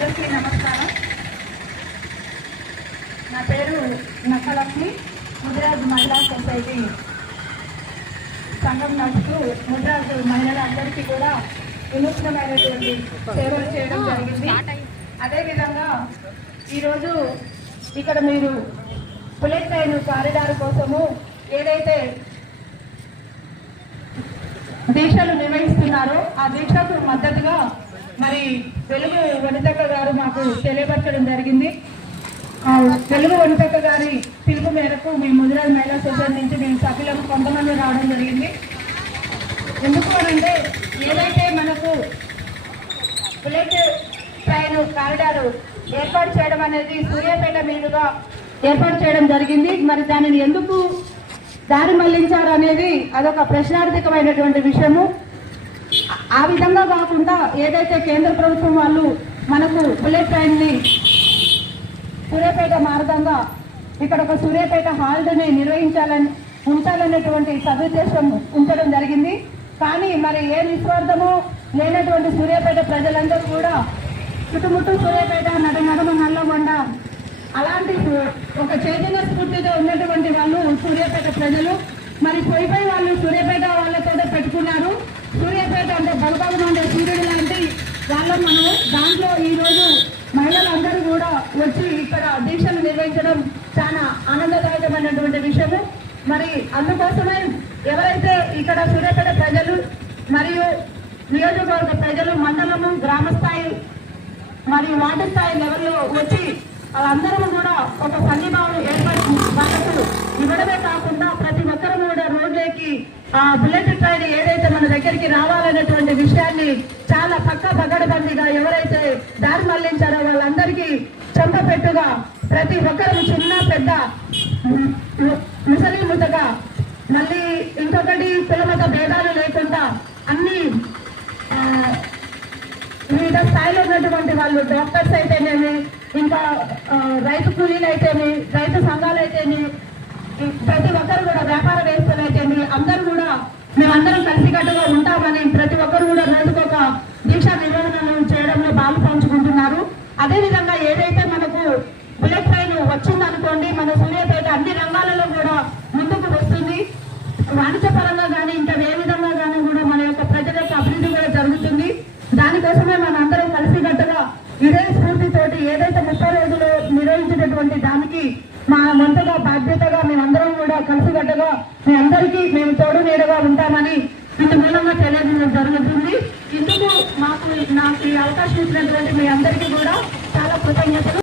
అందరికీ నమస్కారం. నా పేరు నక్కలక్ష్మి. ముదిరాజ్ మహిళా సొసైటీ సంఘం నడుస్తూ ముదిరాజ్ మహిళలందరికీ కూడా వినూత్నమైనటువంటి సేవలు చేయడం జరిగింది. అదేవిధంగా ఈరోజు ఇక్కడ మీరు బుల్లెట్ ట్రైన్ కారిడార్ కోసము ఏదైతే దీక్షలు నిర్వహిస్తున్నారో ఆ దీక్షకు మద్దతుగా మరి తెలుగు వనితక్క గారు మాకు తెలియపరచడం జరిగింది. తెలుగు వనితక్క గారి పిలుపు మేరకు మీ ముదిరాజ్ మహిళా సొసైటీ నుంచి మేము సభ్యులకు కొంతమంది రావడం జరిగింది. ఎందుకు అనంటే ఏదైతే మనకు బుల్లెట్ ట్రైన్ కారిడార్ ఏర్పాటు చేయడం అనేది సూర్యాపేట మీదుగా ఏర్పాటు చేయడం జరిగింది. మరి దానిని ఎందుకు దారి మళ్లించారు అనేది అదొక ప్రశ్నార్థకమైనటువంటి విషయము. ఆ విధంగా కాకుండా ఏదైతే కేంద్ర ప్రభుత్వం వాళ్ళు మనకు బుల్లెట్ ట్రైన్ని సూర్యాపేట మార్గంగా ఇక్కడ ఒక సూర్యాపేట హాల్ని ఉంచాలనేటువంటి సదుద్దేశం ఉంచడం జరిగింది. కానీ మరి ఏ నిస్వార్థమో లేనటువంటి సూర్యాపేట ప్రజలందరూ కూడా చుట్టుముట్టు సూర్యాపేట నడుమ నల్లగొండ అలాంటి ఒక చైతన్య స్ఫూర్తితో ఉన్నటువంటి వాళ్ళు సూర్యాపేట ప్రజలు. మరి పోయిపోయి వాళ్ళు సూర్యాపేట వాళ్ళతో పెట్టుకున్నారు. సూర్యాపేట అంటే బలభాగం అంటే సూర్యుడు లాంటి వాళ్ళ మనం దాంట్లో ఈరోజు మహిళలందరూ కూడా వచ్చి ఇక్కడ దీక్షలు నిర్వహించడం చాలా ఆనందదాయకమైనటువంటి విషయము. మరి అందుకోసమే ఎవరైతే ఇక్కడ సూర్యాపేట ప్రజలు మరియు నియోజకవర్గ ప్రజలు మండలము గ్రామ స్థాయి మరియు వార్డు స్థాయి లెవెల్లో వచ్చి వాళ్ళందరూ కూడా ఒక సంఘీభావం ఏర్పడి వాళ్ళకు ఇవ్వడమే కాకుండా ప్రతి ఒక్కరూ కూడా రోడ్లేకి ఆ బుల్లెట్ ట్రైన్ ఏదైతే మన దగ్గరికి రావాలనేటువంటి విషయాన్ని చాలా పగడబందీగా ఎవరైతే దారి మళ్లించారో వాళ్ళందరికీ చెంపపెట్టుగా ప్రతి ఒక్కరు చిన్న పెద్ద ముసలి ముతగా మళ్ళీ ఇంకొకటి కులమత భేదాలు లేకుండా అన్ని వివిధ స్థాయిలో ఉన్నటువంటి వాళ్ళు డాక్టర్స్ అయితేనేమి, ఇంకా రైతు కూలీలు అయితేమి, రైతు సంఘాలు అయితేమి, ప్రతి ఒక్కరు కూడా వ్యాపారవేత్తలు అయితేమి అందరూ కూడా మేమందరం కలిసికట్టుగా ఉంటామని ప్రతి ఒక్కరు కూడా రోజుకొక దీక్షా నిర్వహణలు చేయడంలో పాలు పంచుకుంటున్నారు. అదేవిధంగా ఏదైతే మనకు బుల్లెట్ ట్రైన్ వచ్చిందనుకోండి మన సూర్యాపేట అన్ని రంగాలలో కూడా ముందుకు వస్తుంది. వాణిజ్యపరంగా కానీ ఇంకా ఏ విధంగా కానీ కూడా మన యొక్క ప్రజల యొక్క అభివృద్ధి కూడా జరుగుతుంది. దానికోసమే మన అందరం కలిసికట్టుగా ఇదే స్ఫూర్తితోటి ఏదైతే 30 రోజులు నిర్వహించినటువంటి దానికి మా వంతుగా బాధ్యతగా మేమందరం కూడా కలిసికట్టుగా మీ అందరికీ మేము తోడు నీడగా ఉంటామని ఇందు మూలంగా తెలియజేయడం జరుగుతుంది. ఇందుకు నాకు ఈ అవకాశం ఇచ్చినటువంటి మీ అందరికీ కూడా చాలా కృతజ్ఞతలు.